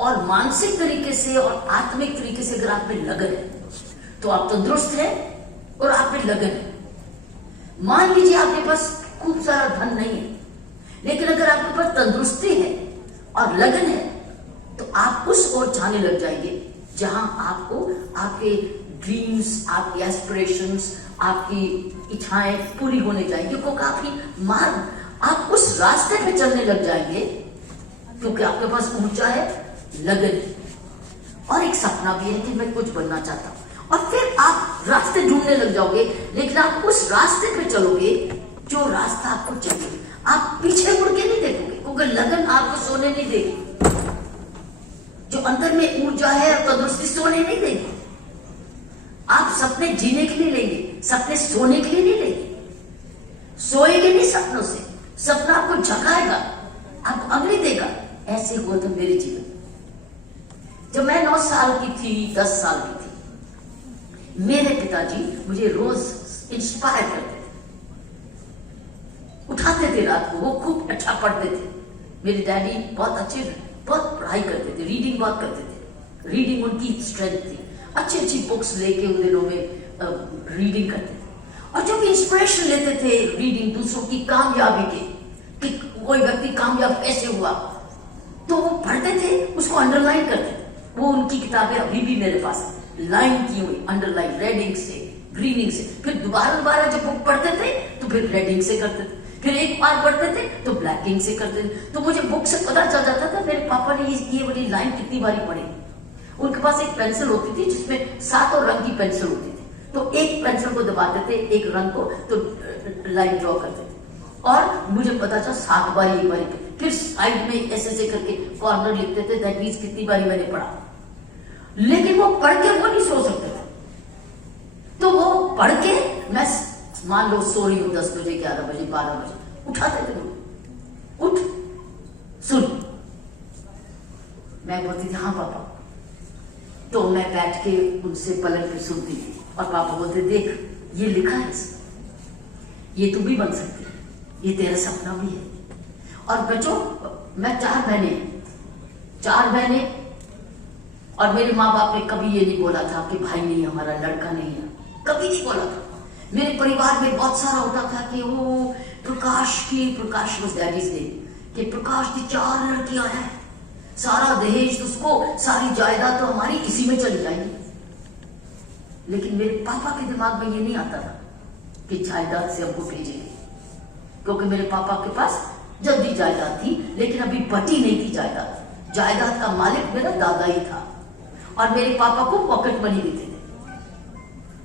और मानसिक तरीके से और आत्मिक तरीके से अगर आप में लगन है तो आप तंदुरुस्त हैं और आप में लगन है। मान लीजिए आपके पास खूब सारा धन नहीं है, लेकिन अगर आपके पास तंदुरुस्ती है और लगन है तो आप उस ओर जाने लग जाएंगे जहां आपको आपके ड्रीम्स, आपके एस्पिरेशंस, आपकी इच्छाएं पूरी होने जाएंगी, क्योंकि आपकी मार्ग आप उस रास्ते पे चलने लग जाएंगे क्योंकि आपके पास ऊंचा है, लगन है और एक सपना भी है कि मैं कुछ बनना चाहता हूं। और फिर आप रास्ते ढूंढने लग जाओगे, लेकिन आप उस रास्ते पे चलोगे जो रास्ता आपको चाहिए। आप पीछे मुड़ के नहीं देखोगे क्योंकि लगन आपको सोने नहीं देगी। जो अंदर में ऊर्जा है और तंदुरुस्ती सोने नहीं देगी। आप सपने जीने के लिए लेंगे, सपने सोने के लिए नहीं लेंगे। सोएंगे नहीं सपनों से, सपना आपको जगाएगा, आपको अगली देगा। ऐसे हुआ था मेरे जीवन। जब मैं 9 साल की थी, 10 साल की थी, मेरे पिताजी मुझे रोज इंस्पायर करते थे, उठाते थे रात को। वो खूब अच्छा पढ़ते थे। मेरे डैडी बहुत पढ़ाई करते थे, रीडिंग बहुत करते थे। रीडिंग उनकी स्ट्रेंथ थी। अच्छी बुक्स लेके उन दिनों में रीडिंग करते थे और जो भी इंस्पिरेशन लेते थे रीडिंग दूसरों की कामयाबी के, कि कोई व्यक्ति कामयाब कैसे हुआ, तो वो पढ़ते थे, उसको अंडरलाइन करते थे। वो उनकी किताबें अभी भी मेरे पास लाइन की हुई, अंडरलाइन, रेडिंग से, ग्रीनिंग से। फिर दोबारा जब बुक पढ़ते थे तो फिर रेडिंग से करते थे, फिर एक बार पढ़ते थे तो ब्लैकिंग से करते थे। तो मुझे बुक से पता चल जाता था मेरे पापा ने ये वाली लाइन कितनी बारी पढ़ी। उनके पास एक पेंसिल होती थी जिसमें 7 रंग की पेंसिल होती थी, तो एक पेंसिल को दबाते थे, एक रंग को, तो लाइन ड्रॉ करते थे। और मुझे पता चला 7 बारी एक बारी, फिर साइड में ऐसे करके कॉर्नर लिखते थे, दैट मींस कितनी बारी मैंने पढ़ा। लेकिन वो पढ़ के वो नहीं सो सकते थे, तो वो पढ़ के मैं मान लो सो रही हूं 10 बजे, 11 बजे, 12 बजे, उठाते थे, उठ सुन। मैं बोलती थी हाँ पापा। तो मैं बैठ के उनसे पलट के सुनती थी और पापा बोलते देख ये लिखा है इसमें, ये तू भी बन सकती है, ये तेरा सपना भी है। और बच्चों, मैं 4 बहनें और मेरे माँ बाप ने कभी ये नहीं बोला था कि भाई नहीं हमारा, लड़का नहीं है, कभी नहीं बोला था। मेरे परिवार में बहुत सारा होता था कि वो प्रकाश was daddy's name, कि प्रकाश की 4 लड़कियां हैं, सारा दहेज उसको, सारी जायदाद तो हमारी इसी में चली जाएगी। लेकिन मेरे पापा के दिमाग में ये नहीं आता था कि जायदाद से हमको भेजेंगे, क्योंकि मेरे पापा के पास जल्दी जायदाद थी, लेकिन अभी बटी नहीं थी जायदाद। जायदाद का मालिक मेरा दादा ही था और मेरे पापा को पॉकेट मनी देते थे,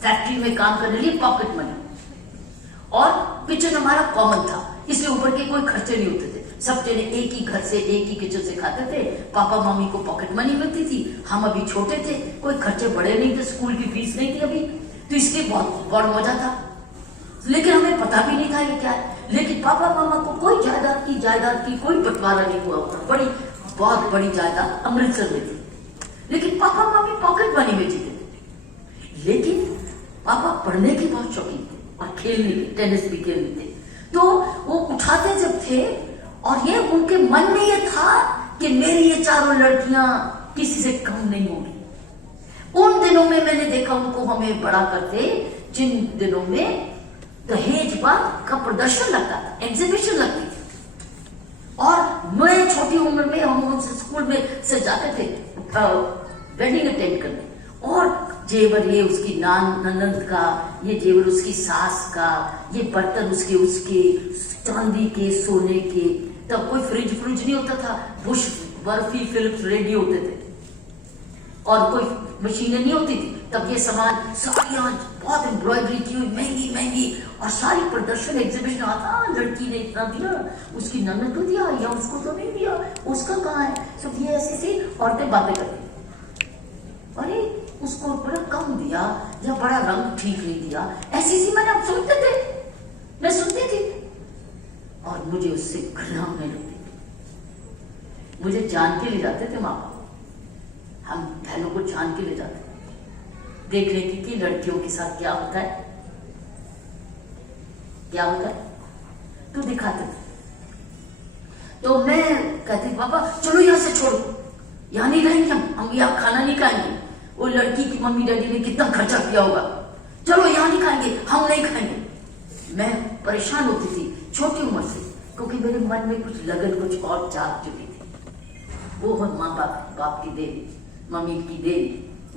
फैक्ट्री में काम करने लिए पॉकेट मनी। और किचन हमारा कॉमन था, इसलिए ऊपर के कोई खर्चे नहीं होते थे। सब जने एक ही घर से, एक ही किचन से खाते थे। पापा मम्मी को पॉकेट मनी मिलती थी, हम अभी छोटे थे, कोई खर्चे बड़े नहीं थे, स्कूल की फीस नहीं थी अभी, तो इसलिए बहुत बड़ा मजा था। लेकिन हमें पता भी नहीं था ये क्या है। लेकिन पापा मामा को कोई जायदाद की कोई बंटवारा नहीं हुआ होता। बहुत बड़ी जायदाद अमृतसर में थी, लेकिन पापा मम्मी पॉकेट मनी में जीते थे। लेकिन पापा पढ़ने के बहुत शौकीन थे और खेलने के, टेनिस भी खेलते थे। तो वो उठाते जब थे और ये उनके मन में ये था कि मेरी ये 4 लड़कियां किसी से कम नहीं होगी। उन दिनों में मैंने देखा उनको हमें बड़ा करते, जिन दिनों में दहेजवाद का प्रदर्शन लगता था, एग्जीबिशन लगती थी। और मैं छोटी उम्र में हम उनसे स्कूल में से जाते थे वेडिंग अटेंड करने, और जेवर ये उसकी ननद का, ये जेवर उसकी सास का, ये बर्तन उसके चांदी के, सोने के। तब कोई फ्रिज नहीं होता था, बुश, बर्फी, फिलिप्स रेडियो होते थे और कोई मशीनें नहीं होती थी। तब ये सामान, साड़ियां बहुत एम्ब्रॉयडरी की हुई, महंगी, और सारी प्रदर्शन एग्जीबिशन आता। लड़की ने इतना दिया, उसकी ननद को दिया, या उसको तो नहीं दिया, उसका कहाँ है। सब ये ऐसी औरतें बातें करती, अरे उसको बड़ा कम दिया या बड़ा रंग ठीक नहीं दिया, ऐसी मैंने अब सुनते थे, मैं सुनती थी और मुझे उससे घृणा होने लगती थी। मुझे जान के ले जाते थे माँ बाप, हम बहनों को जान के ले जाते थे, देख लेती थी लड़कियों के साथ क्या होता है, तो दिखाते थे। तो मैं कहती पापा चलो यहां से छोड़ो, यहाँ नहीं रहेंगे हम यहाँ खाना नहीं खाएंगे, वो लड़की की मम्मी डैडी ने कितना खर्चा किया होगा, चलो यहाँ नहीं खाएंगे, हम नहीं खाएंगे। मैं परेशान होती थी छोटी उम्र से, क्योंकि मेरे मन में कुछ लगन कुछ और जाग चुकी थी। वो है माँ बाप की देन, मम्मी की देन,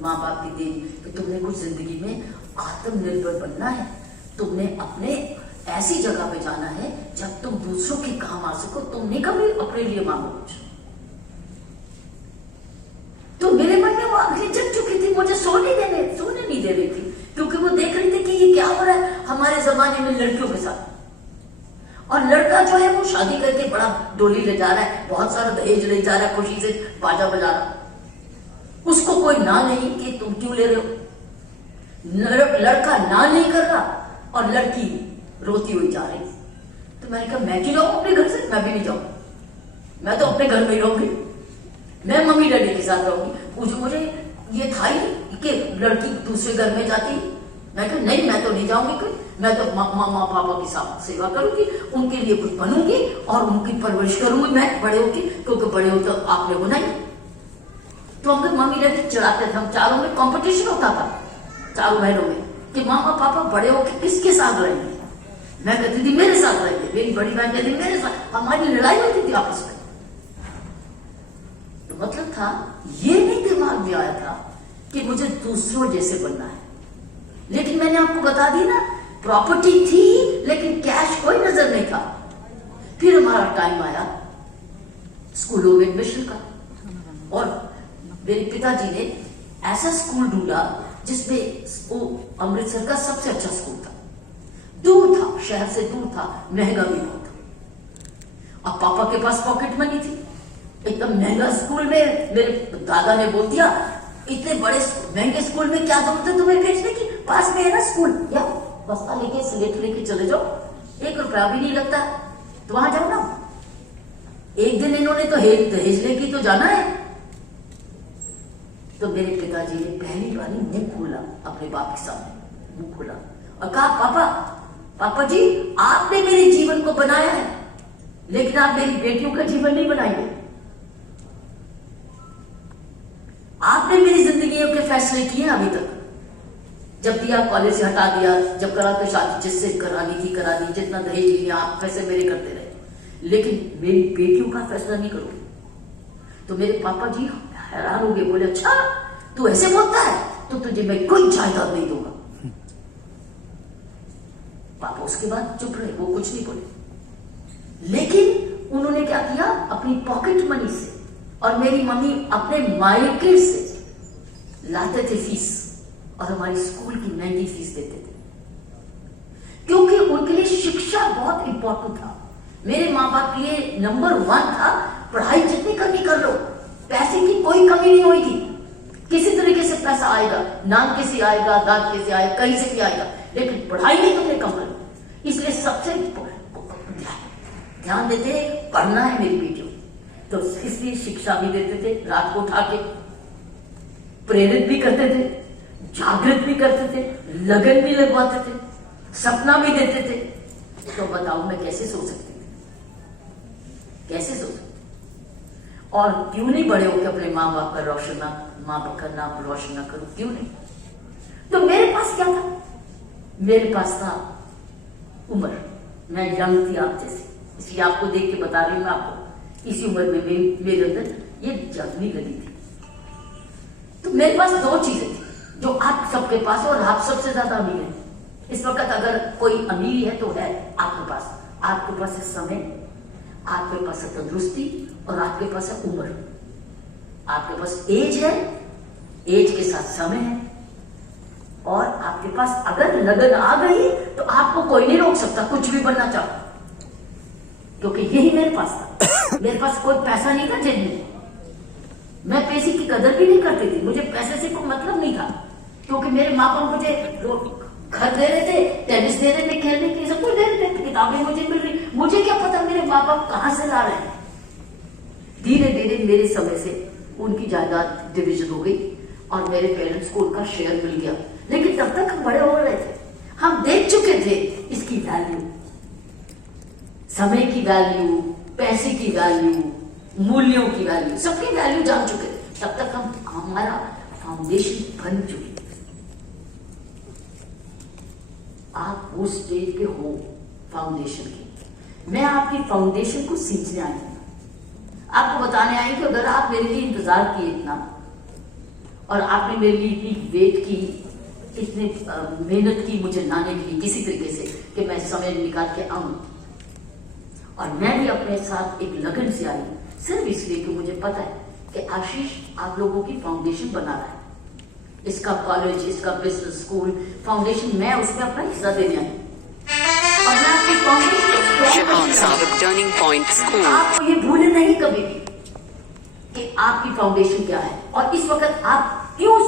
माँ बाप की देन। तो तुमने कुछ जिंदगी में आत्मनिर्भर बनना है, तुमने अपने ऐसी जगह पे जाना है जब तुम दूसरों के काम आ सको, तुम नहीं कभी अपने लिए मांगो कुछ। तो मेरे मन में वो आंखें जग चुकी थी, मुझे सोने नहीं दे रही थी, क्योंकि वो देख रही थी कि ये क्या हो रहा है हमारे जमाने में लड़कियों के साथ। और लड़का जो है वो शादी करके बड़ा डोली ले जा रहा है, बहुत सारा दहेज ले जा रहा है, खुशी से बाजा बजा रहा, उसको कोई ना नहीं कि तुम क्यों ले रहे हो। लड़का ना नहीं कर रहा और लड़की रोती हुई जा रही। तो मैंने कहा मैं क्यों जाऊं अपने घर से, मैं भी नहीं जाऊं, मैं तो अपने घर में ही रहूंगी, मैं मम्मी डैडी के साथ रहूंगी। मुझे ये था ही कि लड़की दूसरे घर में जाती। मैं कहा नहीं, मैं तो नहीं जाऊंगी, कोई मैं तो माँ पापा की सेवा करूंगी, उनके लिए कुछ बनूंगी और उनकी परवरिश करूंगी मैं बड़े होके, क्योंकि बड़े हो तो आपने बनाई। तो हम मम्मी डैडी चढ़ाते थे, हम चारों में कंपटीशन होता था, चारों बहनों में, कि मामा पापा बड़े होके किसके साथ रहेंगे। मैं कहती थी मेरे साथ रहेंगे, मेरी बड़ी बहन कहती मेरे साथ, हमारी लड़ाई होती थी आपस में। तो मतलब था ये नहीं दिमाग में आया था कि मुझे दूसरों जैसे बनना है। लेकिन मैंने आपको बता दी ना, प्रॉपर्टी थी लेकिन कैश कोई नजर नहीं था। फिर हमारा टाइम आया स्कूलों में एडमिशन का, और मेरे पिताजी ने ऐसा स्कूल ढूंढा जिसमें वो अमृतसर का सबसे अच्छा स्कूल था, दूर था, शहर से दूर था, महंगा भी बहुत था। अब पापा के पास पॉकेट मनी थी, एकदम महंगा स्कूल में मेरे दादा ने बोल दिया, इतने बड़े महंगे स्कूल में क्या जरूरत है तुम्हें भेजने की, पास में है ना स्कूल, या बस्ता लेके स्लेट लेके चले जाओ, 1 रुपया भी नहीं लगता, तो वहां जाओ ना। एक दिन इन्होंने तो दहेज लेके तो जाना है। तो मेरे पिताजी ने पहली बार मुंह खोला, अपने बाप के सामने मुंह खोला और कहा, पापा जी आपने मेरे जीवन को बनाया है, लेकिन आप मेरी बेटियों का जीवन नहीं बनाएंगे। आपने मेरी जिंदगियों के फैसले किए अभी तक, जब दिया कॉलेज से हटा दिया, जब करा तो शादी जिससे करानी थी करा दी, जितना दहेज लिया आप पैसे मेरे करते रहे, लेकिन मेरी बेटियों का फैसला नहीं करोगे। तो मेरे पापा जी हैरान हो गए, बोले अच्छा तू ऐसे बोलता है तो तुझे मैं कोई जायदाद नहीं दूंगा। पापा उसके बाद चुप रहे, वो कुछ नहीं बोले। लेकिन उन्होंने क्या किया, अपनी पॉकेट मनी से और मेरी मम्मी अपने मायके से लाते थे फीस, और हमारी स्कूल की महंगी फीस देते थे, क्योंकि उनके लिए शिक्षा बहुत इंपॉर्टेंट था। मेरे माँ बाप के लिए नंबर 1 था, पढ़ाई जितनी करनी कर लो, पैसे की कोई कमी नहीं होगी, किसी तरीके से पैसा आएगा, नाम कैसे आएगा, दाद कैसे आएगा, कहीं से भी आएगा, लेकिन पढ़ाई नहीं तुमने कम करनी। इसलिए सबसे ध्यान देते पढ़ना है मेरी बेटियों, तो इसलिए शिक्षा भी देते थे, रात को उठा के प्रेरित भी करते थे, जागृत भी करते थे, लगन भी लगवाते थे, सपना भी देते थे। तो बताओ मैं कैसे सो सकती थी, कैसे सो सकती, और क्यों नहीं बड़े होकर अपने माँ बाप का नाम रोशन ना करूं, क्यों नहीं। तो मेरे पास क्या था, मेरे पास था उम्र, मैं यंग थी आप जैसे, इसलिए आपको देख के बता रही हूं मैं आपको, इसी उम्र में मेरे अंदर ये जगनी लगी थी। तो मेरे पास 2 चीजें थी जो आप सबके पास, और आप सबसे ज्यादा अमीर है इस वक्त, अगर कोई अमीर है तो है आपके पास है समय, आपके पास है तंदुरुस्ती, और आपके पास है उम्र। आपके पास एज है, एज के साथ समय है, और आपके पास अगर लगन आ गई तो आपको कोई नहीं रोक सकता, कुछ भी बनना चाहो, क्योंकि यही मेरे पास था। मेरे पास कोई पैसा नहीं था जेब में, मैं पैसे की कदर भी नहीं करती थी, मुझे पैसे से कोई मतलब नहीं था, क्योंकि मेरे माँ बाप मुझे घर दे रहे थे, टेनिस दे रहे थे खेलने की, सब कुछ दे रहे थे, किताबें मुझे मिल रही, मुझे क्या पता मेरे माँ बाप कहां से ला रहे हैं। धीरे धीरे मेरे समय से उनकी जायदाद डिवीजन हो गई और मेरे पेरेंट्स को उनका शेयर मिल गया, लेकिन तब तक हम बड़े हो रहे थे, हम देख चुके थे इसकी वैल्यू, समय की वैल्यू, पैसे की वैल्यू, मूल्यों की वैल्यू, सबकी वैल्यू जान चुके थे। तब तक हमारा फाउंडेशन बन चुकी है। आप वो स्टेज पे हो फाउंडेशन की। मैं आपकी फाउंडेशन को सींचने आई हूं, आपको बताने आई कि अगर आप मेरे लिए इंतजार किए इतना, और आपने मेरे लिए इतनी वेट की, इतनी मेहनत की मुझे लाने के लिए किसी तरीके से कि मैं समय निकाल के आऊं, और मैं भी अपने साथ एक लगन से आई, सिर्फ इसलिए कि मुझे पता है कि आशीष आप लोगों की फाउंडेशन बना रहा है। इसका कॉलेज, इसका बिजनेस स्कूल फाउंडेशन, मैं उसमें अपना हिस्सा देने आई, और मैं आपकी फाउंडेशन टर्निंग पॉइंट स्कूल, आपको ये भूले नहीं कभी भी कि आपकी फाउंडेशन क्या है और इस वक्त आप क्यों